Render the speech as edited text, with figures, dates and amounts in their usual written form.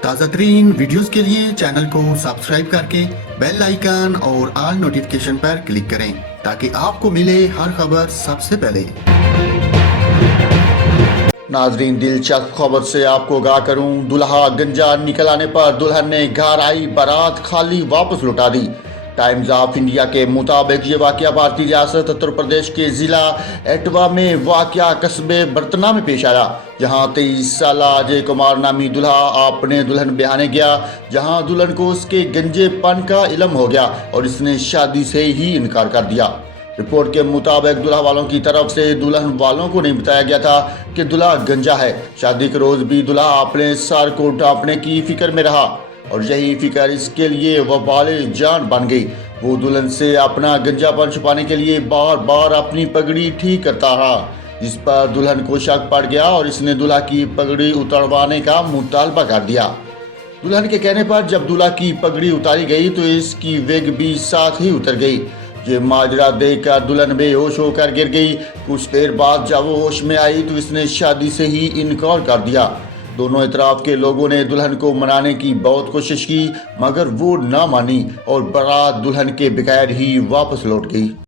تازہ ترین ویڈیوز کے لیے چینل کو سبسکرائب کر کے بیل آئیکن اور آل نوٹیفیکیشن پر کلک کریں تاکہ آپ کو ملے ہر خبر سب سے پہلے۔ ناظرین، دلچسپ خبر سے آپ کو آگاہ کروں، دلہا گنجا نکل آنے پر دلہن نے گھر آئی بارات خالی واپس لوٹا دی۔ ٹائمز آف انڈیا کے مطابق یہ واقعہ بھارتی ریاست اتر پردیش کے ضلع ایٹوا میں واقع قصبے برتنہ میں پیش آیا، جہاں 23 سالہ اجے کمار نامی دلہا اپنے دلہن بہانے گیا، جہاں دلہن کو اس کے گنجے پن کا علم ہو گیا اور اس نے شادی سے ہی انکار کر دیا۔ رپورٹ کے مطابق دلہا والوں کی طرف سے دلہن والوں کو نہیں بتایا گیا تھا کہ دلہا گنجا ہے۔ شادی کے روز بھی دلہا اپنے سر کو ڈھانپنے کی فکر میں رہا اور یہی فکر اس کے لیے وبال جان بن گئی۔ وہ دلہن سے اپنا گنجا پن چھپانے کے لیے بار بار اپنی پگڑی ٹھیک کرتا رہا، جس پر دلہن کو شک پڑ گیا اور اس نے دلہا کی پگڑی اتروانے کا مطالبہ کر دیا۔ دلہن کے کہنے پر جب دلہا کی پگڑی اتاری گئی تو اس کی وگ بھی ساتھ ہی اتر گئی۔ یہ ماجرا دیکھ کر دلہن بے ہوش ہو کر گر گئی۔ کچھ دیر بعد جب وہ ہوش میں آئی تو اس نے شادی سے ہی انکار کر دیا۔ دونوں اطراف کے لوگوں نے دلہن کو منانے کی بہت کوشش کی، مگر وہ نہ مانی اور بارات دلہن کے بغیر ہی واپس لوٹ گئی۔